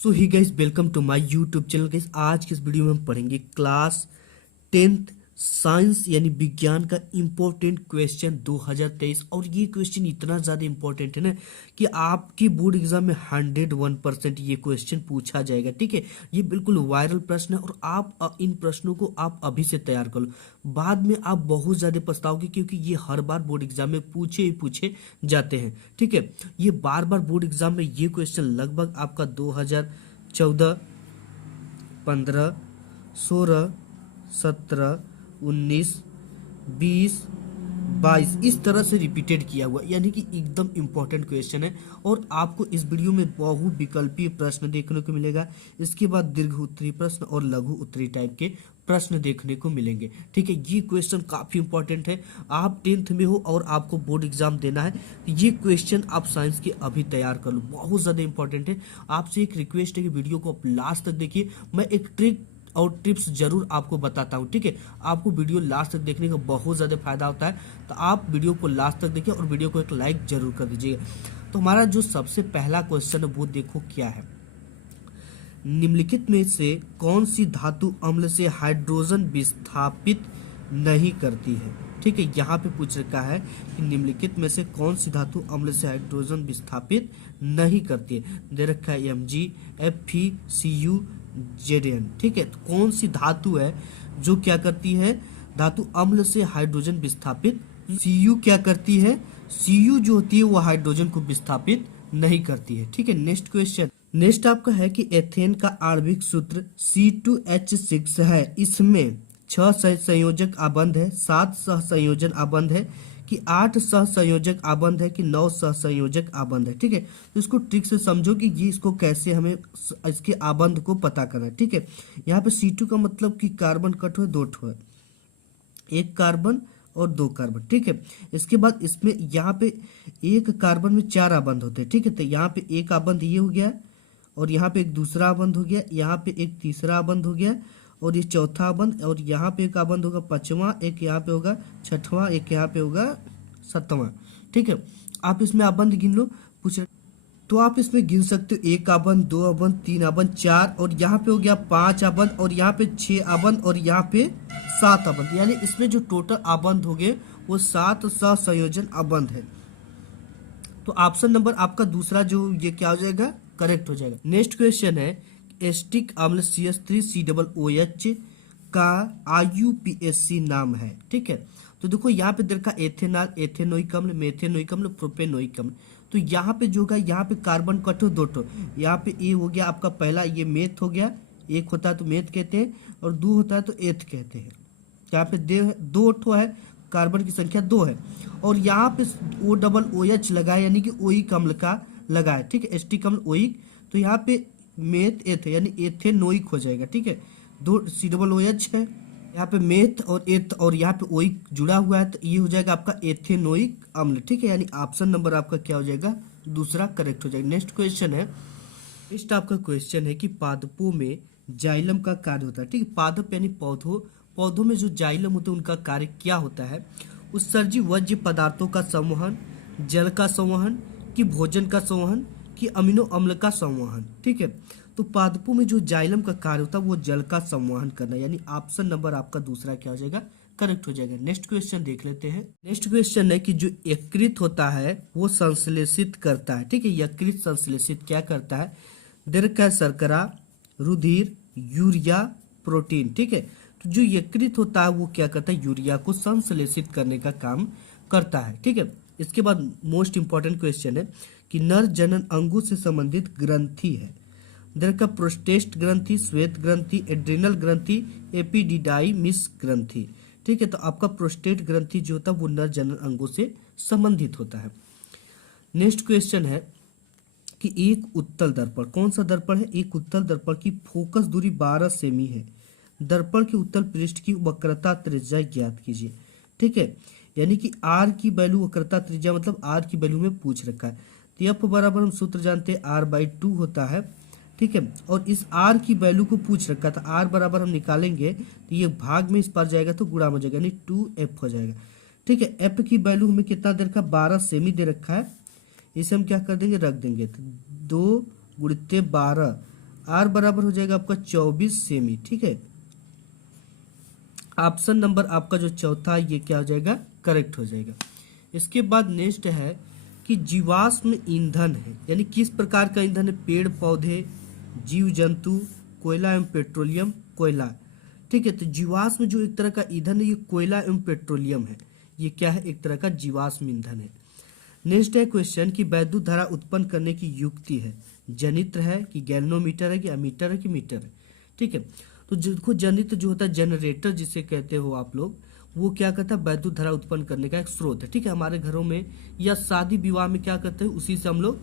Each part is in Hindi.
So hi guys, welcome to my YouTube channel. Guys, आज के इस वीडियो में हम पढ़ेंगे क्लास 10th साइंस यानी विज्ञान का इम्पोर्टेंट क्वेश्चन 2023। और ये क्वेश्चन इतना ज़्यादा इम्पोर्टेंट है ना कि आपके बोर्ड एग्जाम में 101% ये क्वेश्चन पूछा जाएगा। ठीक है, ये बिल्कुल वायरल प्रश्न है और आप इन प्रश्नों को आप अभी से तैयार कर लो। बाद में आप बहुत ज़्यादा पछताओगे क्योंकि ये हर बार बोर्ड एग्जाम में पूछे ही पूछे जाते हैं। ठीक है, ये बार बार बोर्ड एग्जाम में ये क्वेश्चन लगभग आपका 2014, 15, 16, 17, 19, 20, 22 इस तरह से रिपीटेड किया हुआ, यानी कि एकदम इम्पोर्टेंट क्वेश्चन है। और आपको इस वीडियो में बहु विकल्पीय प्रश्न देखने को मिलेगा। इसके बाद दीर्घ उत्तरीय प्रश्न और लघु उत्तरीय टाइप के प्रश्न देखने को मिलेंगे। ठीक है, ये क्वेश्चन काफी इंपॉर्टेंट है। आप 10th में हो और आपको बोर्ड एग्जाम देना है तो ये क्वेश्चन आप साइंस के अभी तैयार कर लो, बहुत ज्यादा इंपॉर्टेंट है। आपसे एक रिक्वेस्ट है कि वीडियो को आप लास्ट तक देखिए। मैं एक ट्रिक और टिप्स जरूर आपको बताता हूँ। ठीक है, आपको वीडियो लास्ट तक देखने का बहुत ज़्यादा फायदा होता है, तो आप वीडियो को लास्ट तक देखिए और वीडियो को एक लाइक जरूर कर दीजिएगा। तो हमारा जो सबसे पहला क्वेश्चन है वो देखो क्या है। निम्नलिखित में से कौन सी धातु अम्ल से हाइड्रोजन विस्थापित नहीं करती है। ठीक है, यहाँ पे पूछ रखा है कि निम्नलिखित में से कौन सी धातु अम्ल से हाइड्रोजन विस्थापित नहीं करती है। दे रखा है Mg, Fe, Cu, Zn। ठीक है, तो कौन सी धातु है जो क्या करती है, धातु अम्ल से हाइड्रोजन विस्थापित। Cu क्या करती है, Cu जो होती है वो हाइड्रोजन को विस्थापित नहीं करती है। ठीक है, नेक्स्ट क्वेश्चन। नेक्स्ट आपका है कि एथेन का आणविक सूत्र C2H6 है। इसमें 6 संयोजक आबंध है, 7 सहसंयोजन आबंध है कि 8 सहसंयोजक आबंध है कि 9 सहसंयोजक आबंध है। ठीक है, तो इसको ट्रिक से समझो कि ये इसको कैसे हमें इसके आबंध को पता करना है। ठीक है, यहाँ पे C2 का मतलब कि कार्बन कट है, 2 ठो है, एक कार्बन और 2 कार्बन। ठीक है, इसके बाद इसमें यहाँ पे एक कार्बन में 4 आबंध होते हैं। ठीक है, तो यहाँ पे एक आबंध ये हो गया और यहाँ पे एक दूसरा आबंध हो गया, यहाँ पे एक तीसरा आबंध हो गया और ये चौथा आबंध, और यहाँ पे एक आबंध होगा पांचवा, एक यहाँ पे होगा छठवां, एक यहाँ पे होगा सातवां। ठीक है, आप इसमें आबंध गिन लो। पूछ रहे तो आप इसमें गिन सकते हो, एक आबंध, 2 आबंध, 3 आबंध, 4, और यहाँ पे हो गया 5 आबंध, और यहाँ पे 6 आबंध, और यहाँ पे 7 आबंध। यानी इसमें जो टोटल आबंध हो गए वो 7 सहसंयोजन आबंध है। तो ऑप्शन नंबर आपका दूसरा जो ये क्या हो जाएगा, करेक्ट हो जाएगा। नेक्स्ट क्वेश्चन है, एस्टिक अम्ल CH3COOH का IUPAC नाम है। ठीक है, तो देखो यहाँ पे देखा एथेनॉल, एथेनोइक अम्ल, मेथेनोइक अम्ल, प्रोपेनोइक अम्ल। तो यहाँ पे जो होगा, यहाँ पे कार्बन कटो 2 ठो, यहाँ पे ए हो गया आपका पहला, ये मेथ हो गया, एक होता है तो मेथ कहते हैं और 2 होता है तो एथ कहते हैं। यहाँ पे 2 ठो है, कार्बन की संख्या 2 है, और यहाँ पे OOH लगा है, यानी कि ओइक अम्ल का लगा है। ठीक है, एस्टिक अम्ल ओइक, तो यहाँ पे मेथ एथ यानी एथेनोइक हो जाएगा। ठीक है, 2 COOH है, यहाँ पे मेथ और एथ और यहाँ पे ओइक जुड़ा हुआ है, तो ये हो जाएगा आपका एथेनोइक अम्ल। ठीक है, यानी ऑप्शन नंबर आपका क्या हो जाएगा, दूसरा करेक्ट हो जाएगा। नेक्स्ट क्वेश्चन है, नेक्स्ट आपका क्वेश्चन है कि पादपों में जाइलम का कार्य होता है। ठीक है, पादप यानी पौधों में जो जाइलम होते हैं उनका कार्य क्या होता है। उत्सर्जी वर्ज्य पदार्थों का संवहन, जल का संवहन कि भोजन का संवहन कि अमीनो अम्ल का संवहन। ठीक है, तो पादपों में जो जाइलम का कार्य होता है वो जल का संवहन करना, यानी ऑप्शन नंबर आपका दूसरा क्या हो जाएगा, करेक्ट हो जाएगा। नेक्स्ट क्वेश्चन देख लेते हैं। नेक्स्ट क्वेश्चन है कि जो यकृत होता है वो संश्लेषित करता है। ठीक है, यकृत संश्लेषित क्या करता है, दीर्घ है शर्करा, रुधिर, यूरिया, प्रोटीन। ठीक है, तो जो यकृत होता है वो क्या करता है, यूरिया को संश्लेषित करने का काम करता है। ठीक है, इसके बाद मोस्ट इंपॉर्टेंट क्वेश्चन है कि नर जनन अंगों से संबंधित ग्रंथि है। दीर्घ का प्रोस्टेट ग्रंथि, श्वेत ग्रंथि, एड्रिनल ग्रंथि, एपिडिडाइमिस ग्रंथि। ठीक है, तो आपका प्रोस्टेट ग्रंथि जो होता है वो नर जनन अंगों से संबंधित होता है। नेक्स्ट क्वेश्चन है कि एक उत्तल दर्पण, कौन सा दर्पण है, एक उत्तल दर्पण की फोकस दूरी 12 सेमी है। दर्पण के उत्तल पृष्ठ की वक्रता त्रिज्या ज्ञात कीजिए। ठीक है, यानी कि आर की वैल्यू, वक्रता त्रिज्या मतलब आर की वैल्यू में पूछ रखा है। तो एफ बराबर हम सूत्र जानते हैं R/2 होता है। ठीक है, और इस आर की वैल्यू को पूछ रखा था, आर बराबर हम निकालेंगे तो ये भाग में इस पर जाएगा तो गुणा हो जाएगा, यानी 2F हो जाएगा। ठीक है, एफ की वैल्यू हमें कितना दे रखा है, 12 सेमी दे रखा है। इसे हम क्या कर देंगे, रख देंगे, तो 2 × 12 आर बराबर हो जाएगा आपका 24 सेमी। ठीक है, ऑप्शन नंबर आपका जो चौथा है ये क्या हो जाएगा, करेक्ट हो जाएगा। इसके बाद नेक्स्ट है कि जीवाश्म ईंधन है, यानी किस प्रकार का ईंधन है, पेड़ पौधे, जीव जंतु, कोयला एवं पेट्रोलियम, कोयला। ठीक है, तो जीवाश्म जो एक तरह का ईंधन है ये कोयला एवं पेट्रोलियम है, ये क्या है, एक तरह का जीवाश्म ईंधन है। नेक्स्ट है क्वेश्चन कि वैद्युत धारा उत्पन्न करने की युक्ति है, जनित्र है कि गैल्वेनोमीटर है कि अमीटर है कि मीटर है। ठीक है, तो जिसको जनित्र जो होता है, जनरेटर जिसे कहते हो आप लोग, वो क्या करता है, वैद्युत धारा उत्पन्न करने का एक स्रोत है। ठीक है, हमारे घरों में या शादी विवाह में क्या करते हैं, उसी से हम लोग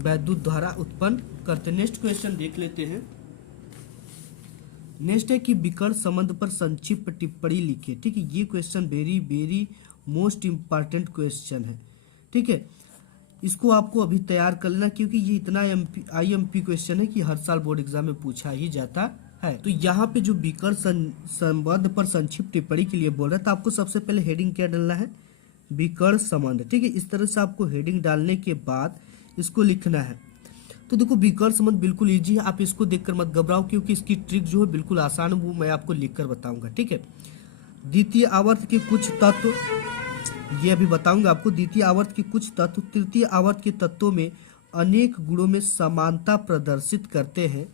वैद्युत धारा उत्पन्न करते हैं। नेक्स्ट क्वेश्चन देख लेते हैं। नेक्स्ट है कि विकर्ण संबंध पर संक्षिप्त टिप्पणी लिखिए। ठीक है, ये question very very most important question है। ठीक है, इसको आपको अभी तैयार कर लेना, क्योंकि ये इतना आईएमपी क्वेश्चन है कि हर साल बोर्ड एग्जाम में पूछा ही जाता है। तो यहाँ पे जो विकर्ण संबंध पर संक्षिप्त टिप्पणी के लिए बोल रहा है, तो आपको सबसे पहले हेडिंग क्या डालना है, विकर्ण संबंध। ठीक है, इस तरह से आपको हेडिंग डालने के बाद इसको लिखना है। तो देखो विकर्ण संबंध बिल्कुल इजी है, आप इसको देखकर मत घबराओ, क्योंकि इसकी ट्रिक जो है बिल्कुल आसान है, वो मैं आपको लिखकर बताऊंगा। ठीक है, द्वितीय आवर्त के कुछ तत्व, ये अभी बताऊंगा आपको, द्वितीय आवर्त के कुछ तत्व तृतीय आवर्त के तत्वों में अनेक गुणों में समानता प्रदर्शित करते हैं।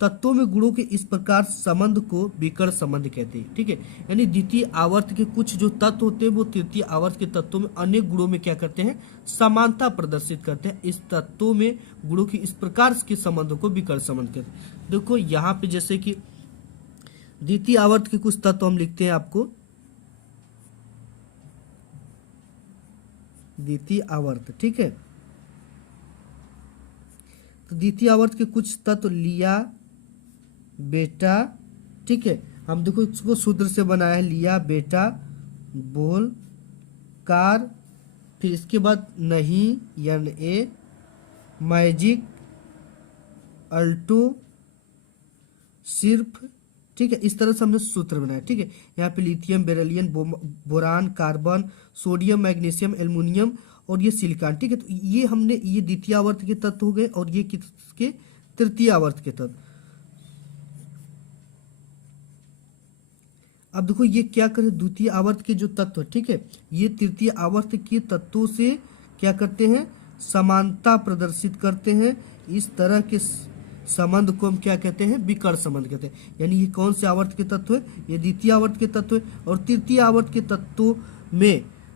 तत्वों में गुणों के इस प्रकार संबंध को विकर्ण संबंध कहते हैं। ठीक है, यानी द्वितीय आवर्त के कुछ जो तत्व होते हैं वो तृतीय आवर्त के तत्वों में अनेक गुणों में क्या करते हैं, समानता प्रदर्शित करते हैं। इस तत्वों में गुणों की इस प्रकार के संबंधों को विकर्ण संबंध कहते हैं। देखो यहाँ पे जैसे कि द्वितीय आवर्त के कुछ तत्व हम लिखते हैं आपको, द्वितीय आवर्त। ठीक है, तो द्वितीय आवर्त के कुछ तत्व लिया, बेटा। ठीक है, हम देखो इसको सूत्र से बनाया है, लिया, बेटा, बोल, कार, फिर इसके बाद नहीं, NA, मैजिक, अल्टो, सिर्फ। ठीक है, इस तरह से हमने सूत्र बनाया। ठीक है, यहाँ पे lithium, beryllium, boron, carbon, sodium, magnesium, aluminium और ये सिलिकॉन। ठीक है, तो ये हमने, ये द्वितीय आवर्त के तत्व हो गए, और ये किसके, तृतीय आवर्त के तत्व। अब देखो ये क्या करे, द्वितीय आवर्त के जो तत्व, ठीक है, ये तृतीय आवर्त के तत्वों से क्या करते हैं, समानता प्रदर्शित करते हैं। इस तरह के संबंध को हम क्या कहते हैं, विकर्ण संबंध कहते हैं। यानी ये कौन से आवर्त के तत्व है, ये द्वितीय आवर्त के तत्व है, और तृतीय आवर्त के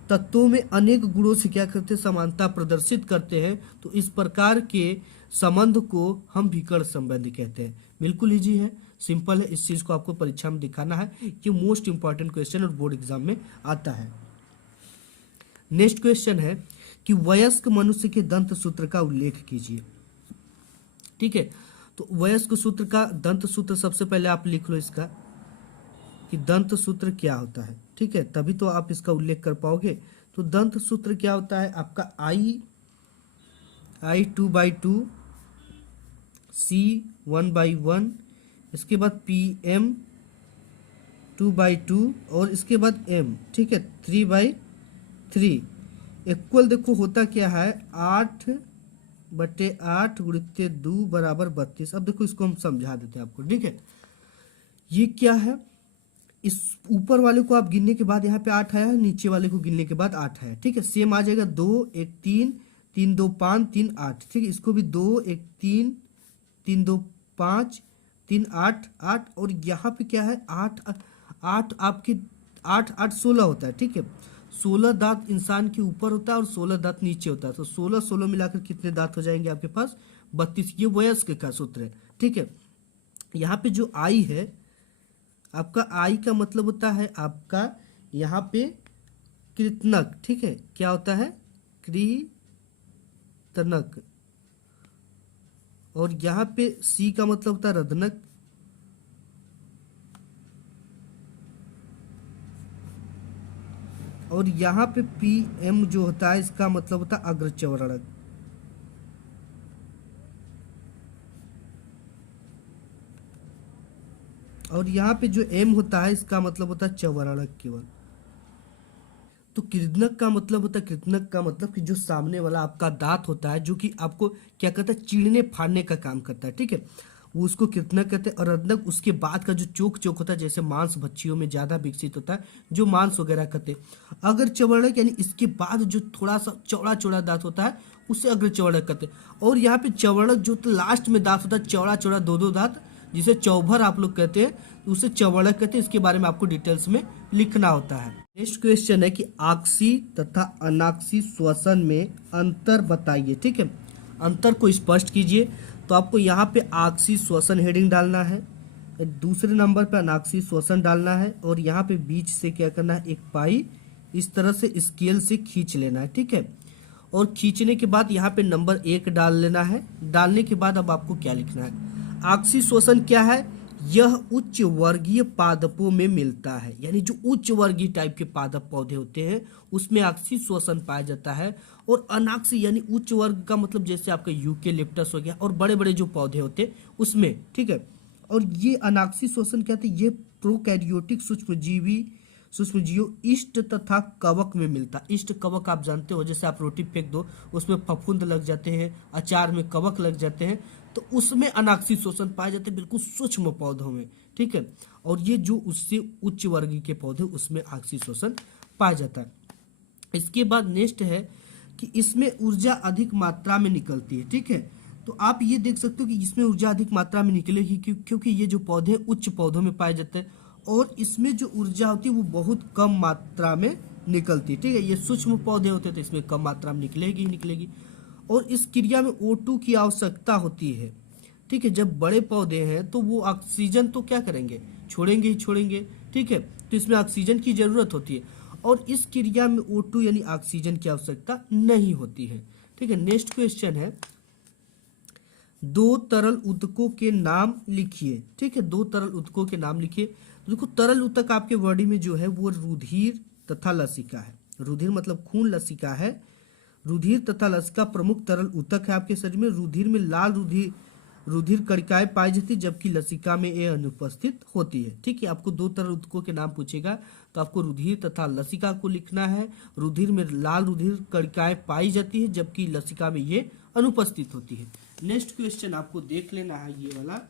तत्वों में अनेक गुणों से क्या करते हैं, समानता प्रदर्शित करते हैं। तो इस प्रकार के संबंध को हम विकर्ण संबंध कहते हैं। बिल्कुल इजी है, सिंपल है, इस चीज को आपको परीक्षा में दिखाना है कि मोस्ट इंपॉर्टेंट क्वेश्चन और बोर्ड एग्जाम में आता है। नेक्स्ट क्वेश्चन है कि वयस्क मनुष्य के दंत सूत्र का उल्लेख कीजिए। ठीक है, तो वयस्क सूत्र का दंत सूत्र सबसे पहले आप लिख लो इसका, कि दंत सूत्र क्या होता है। ठीक है, तभी तो आप इसका उल्लेख कर पाओगे। तो दंत सूत्र क्या होता है आपका, I 2/2, C 1/1, इसके बाद PM 2/2 और इसके बाद M। ठीक है, 3/3 इक्वल, देखो होता क्या है, 8/8 गुणित 2 बराबर 32। अब देखो इसको हम समझा देते हैं आपको। ठीक है, ये क्या है, इस ऊपर वाले को आप गिनने के बाद यहाँ पे 8 आया है, नीचे वाले को गिनने के बाद 8 है। ठीक है, सेम आ जाएगा, 2 1 3 3 2 5 3 8। ठीक है, इसको भी 2 1 3 3 2 5 3 8 8, और यहाँ पे क्या है, 8 8 आपके 8 8 16 होता है। ठीक है, 16 दांत इंसान के ऊपर होता है और 16 दांत नीचे होता है। तो 16 16 मिलाकर कितने दांत हो जाएंगे आपके पास, 32। ये वयस्क का सूत्र है। ठीक है, यहाँ पे जो आई है आपका, आई का मतलब होता है आपका यहाँ पे कृतनक। ठीक है, क्या होता है, कृतनक, और यहाँ पे सी का मतलब होता है रदनक, और यहाँ पे PM जो होता है इसका मतलब होता है अग्रचौड़क। और यहाँ पे जो M होता है इसका मतलब होता है चौवर्णक केवल। तो कृतनक का मतलब होता है, कृतनक का मतलब कि जो सामने वाला आपका दांत होता है, जो कि आपको क्या करता है, चीरने फाड़ने का काम करता है। ठीक है, वो उसको कृंतक कहते हैं। और अरंधक उसके बाद का जो चोक चोक होता है, जैसे मांस भक्षियों में ज्यादा विकसित होता है, जो मांस वगैरह कहते हैं। अग्र चवर्णक यानी इसके बाद जो थोड़ा सा चौड़ा चौड़ा दांत होता है उसे अग्र चवर्णक कहते हैं। और यहाँ पे चवर्णक जो लास्ट में दांत होता है चौड़ा चौड़ा दो दांत, जिसे चौभर आप लोग कहते हैं, उसे चवर्णक कहते हैं। इसके बारे में आपको डिटेल्स में लिखना होता है। नेक्स्ट क्वेश्चन है कि आक्सी तथा अनाक्सी श्वसन में अंतर बताइए। ठीक है, अंतर को स्पष्ट कीजिए। तो आपको यहाँ पे आक्सी श्वसन हेडिंग डालना है, दूसरे नंबर पे अनाक्सी श्वसन डालना है, और यहाँ पे बीच से क्या करना है, एक पाई इस तरह से स्केल से खींच लेना है। ठीक है, और खींचने के बाद यहाँ पे नंबर 1 डाल लेना है। डालने के बाद अब आपको क्या लिखना है, आक्सी श्वसन क्या है, यह उच्च वर्गीय पादपों में मिलता है। यानी जो उच्च वर्गीय टाइप के पादप पौधे होते हैं उसमें आक्सी श्वसन पाया जाता है। और अनाक्सी यानी उच्च वर्ग का मतलब जैसे आपका यूकेलिप्टस हो गया और बड़े बड़े जो पौधे होते हैं उसमें। ठीक है, और ये अनाक्सी श्वसन कहते हैं, ये प्रोकैरियोटिक सूक्ष्मजीवों इष्ट तथा कवक में मिलता। इष्ट कवक आप जानते हो, जैसे आप रोटी फेंक दो उसमें फफूंद लग जाते हैं, अचार में कवक लग जाते हैं, तो उसमें अनाक्सी श्वसन पाए जाते हैं, बिल्कुल सूक्ष्म पौधों में। ठीक है, और ये जो उससे उच्च वर्ग के पौधे उसमें आक्सी श्वसन पाया जाता है। इसके बाद नेक्स्ट है कि इसमें ऊर्जा अधिक मात्रा में निकलती है। ठीक है, तो आप ये देख सकते हो कि इसमें ऊर्जा अधिक मात्रा में निकलेगी क्योंकि ये जो पौधे उच्च पौधों में पाए जाते हैं, और इसमें जो ऊर्जा होती है वो बहुत कम मात्रा में निकलती है। ठीक है, ये सूक्ष्म पौधे होते हैं तो इसमें कम मात्रा में निकलेगी ही निकलेगी। और इस क्रिया में O2 की आवश्यकता होती है। ठीक है, जब बड़े पौधे हैं तो वो ऑक्सीजन तो क्या करेंगे, छोड़ेंगे ही छोड़ेंगे। ठीक है, तो इसमें ऑक्सीजन की जरूरत होती है, और इस क्रिया में O2 यानी ऑक्सीजन की आवश्यकता नहीं होती है। ठीक है, नेक्स्ट क्वेश्चन है, 2 तरल ऊतकों के नाम लिखिए। ठीक है, 2 तरल ऊतकों के नाम लिखिए। देखो, तरल ऊतक आपके बॉडी में जो है वो रुधिर तथा लसिका है। रुधिर मतलब खून, लसिका है, रुधिर तथा लसिका प्रमुख तरल ऊतक है आपके शरीर में। रुधिर में लाल रुधिर कणिकाएं पाई जाती है, जबकि लसिका में यह अनुपस्थित होती है। ठीक है, आपको 2 तरल ऊतकों के नाम पूछेगा तो आपको रुधिर तथा लसिका को लिखना है। रुधिर में लाल रुधिर कणिकाएं पाई जाती है, जबकि लसिका में ये अनुपस्थित होती है। नेक्स्ट क्वेश्चन आपको देख लेना है, ये वाला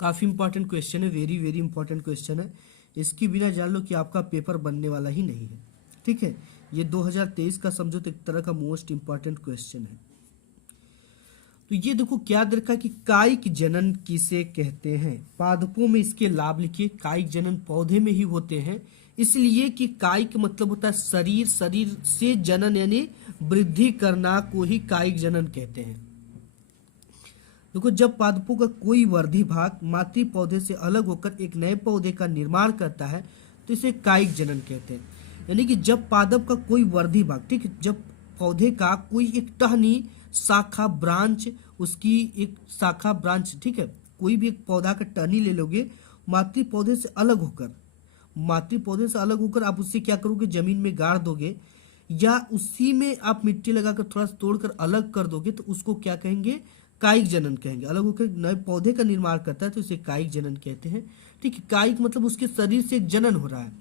काफी इंपॉर्टेंट क्वेश्चन है, वेरी वेरी इंपॉर्टेंट क्वेश्चन है। इसके बिना जान लो कि आपका पेपर बनने वाला ही नहीं है। ठीक है, ये 2023 का समझो तो एक तरह का मोस्ट इंपॉर्टेंट क्वेश्चन है। तो ये देखो क्या दे रखा है कि कायिक जनन किसे कहते हैं। पादपों में इसके लाभ लिखिए। कायिक जनन पौधे में ही होते हैं, इसलिए कि कायिक मतलब होता है शरीर, शरीर से जनन यानी वृद्धि करना को ही कायिक जनन कहते हैं। देखो, जब पादपों का कोई वर्धी भाग मातृ पौधे से अलग होकर एक नए पौधे का निर्माण करता है तो इसे कायिक जनन कहते हैं। यानी कि जब पादप का कोई वर्धी भाग, ठीक है, जब पौधे का कोई एक टहनी, शाखा, ब्रांच, उसकी एक शाखा ब्रांच, ठीक है, कोई भी एक पौधा का टहनी ले लोगे, मातृ पौधे से अलग होकर आप उससे क्या करोगे, जमीन में गाड़ दोगे, या उसी में आप मिट्टी लगाकर थोड़ा सा तोड़कर अलग कर दोगे, तो उसको क्या कहेंगे, कायिक जनन कहेंगे। अलग होकर नए पौधे का निर्माण करता है तो इसे कायिक जनन कहते हैं। ठीक है, कायिक मतलब उसके शरीर से एक जनन हो रहा है।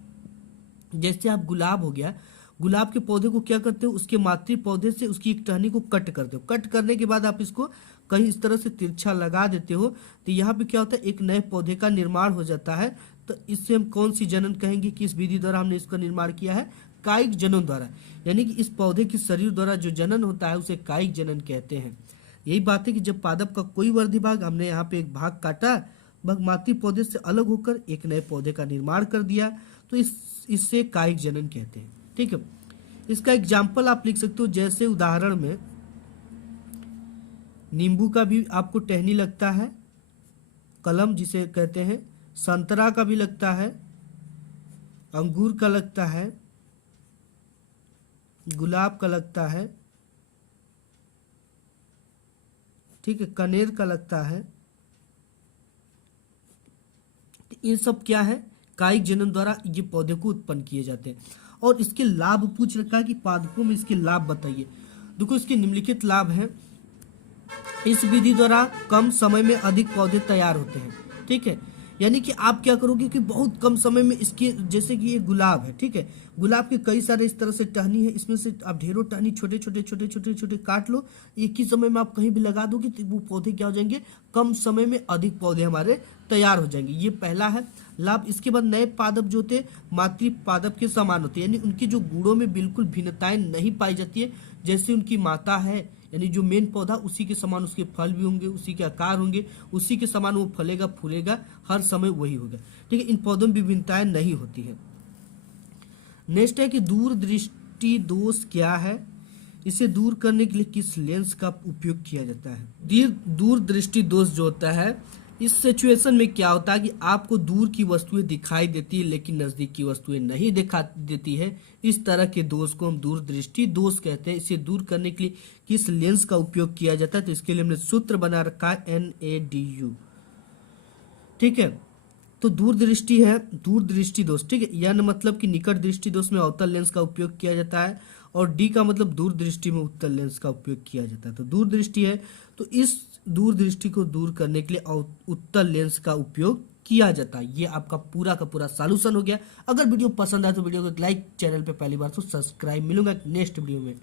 जैसे आप गुलाब हो गया, गुलाब के पौधे को क्या करते हो, उसके मातृ पौधे से उसकी एक टहनी को कट करते हो। कट करने के बाद आप इसको कहीं इस तरह से तिरछा लगा देते हो, तो यहाँ पे क्या होता है, एक नए पौधे का निर्माण हो जाता है। तो इससे हम कौन सी जनन कहेंगे, किस विधि द्वारा हमने इसका निर्माण किया है, कायिक जनन द्वारा। यानी कि इस पौधे के शरीर द्वारा जो जनन होता है उसे कायिक जनन कहते हैं। यही बात है कि जब पादप का कोई वर्धी भाग, हमने यहाँ पे एक भाग काटा, मातृ पौधे से अलग होकर एक नए पौधे का निर्माण कर दिया, तो इससे कायिक जनन कहते हैं। ठीक है, इसका एग्जाम्पल आप लिख सकते हो, जैसे उदाहरण में नींबू का भी आपको टहनी लगता है, कलम जिसे कहते हैं, संतरा का भी लगता है, अंगूर का लगता है, गुलाब का लगता है, ठीक है, कनेर का लगता है। इन सब क्या है, कायिक जनन द्वारा ये पौधे को उत्पन्न किए जाते हैं। और इसके लाभ पूछ रखा है कि पादपों में इसके लाभ बताइए। देखो, इसके निम्नलिखित लाभ हैं। इस विधि द्वारा कम समय में अधिक पौधे तैयार होते हैं। ठीक है, यानी कि आप क्या करोगे कि बहुत कम समय में इसके, जैसे कि ये गुलाब है, ठीक है, गुलाब के कई सारे इस तरह से टहनी है, इसमें से आप ढेरों टहनी छोटे छोटे छोटे छोटे छोटे काट लो, एक ही समय में आप कहीं भी लगा दोगे तो वो पौधे क्या हो जाएंगे, कम समय में अधिक पौधे हमारे तैयार हो जाएंगे। ये पहला है लाभ। इसके बाद नए पादप जो होते मातृ पादप के समान होते हैं, यानी उनकी जो गुणों में बिल्कुल भिन्नताएं नहीं पाई जाती है, जैसे उनकी माता है, यानी जो मेन पौधा उसी के समान उसके फल भी होंगे, उसी के आकार होंगे, उसी के समान वो फलेगा फूलेगा, हर समय वही होगा, ठीक है। इन पौधों में विभिन्नताएं नहीं होती है। नेक्स्ट है कि दूरदृष्टि दोष क्या है, इसे दूर करने के लिए किस लेंस का उपयोग किया जाता है। दूरदृष्टि दोष जो होता है, इस सिचुएशन में क्या होता है कि आपको दूर की वस्तुएं दिखाई देती है लेकिन नजदीक की वस्तुएं नहीं दिखा देती है, इस तरह के दोष को हम दूरदृष्टि दोष कहते हैं। इसे दूर करने के लिए किस लेंस का उपयोग किया जाता है, तो इसके लिए हमने सूत्र बना रखा है NADU, ठीक है। तो दूरदृष्टि है दूरदृष्टि दोष, ठीक है, यानी मतलब कि निकट दृष्टि दोष में अवतल लेंस का उपयोग किया जाता है, और डी का मतलब दूरदृष्टि में उत्तल लेंस का उपयोग किया जाता है। तो दूरदृष्टि है तो इस दूरदृष्टि को दूर करने के लिए उत्तल लेंस का उपयोग किया जाता है। ये आपका पूरा का पूरा सॉल्यूशन हो गया। अगर वीडियो पसंद आए तो वीडियो को लाइक, चैनल पे पहली बार तो सब्सक्राइब। मिलूंगा नेक्स्ट वीडियो में।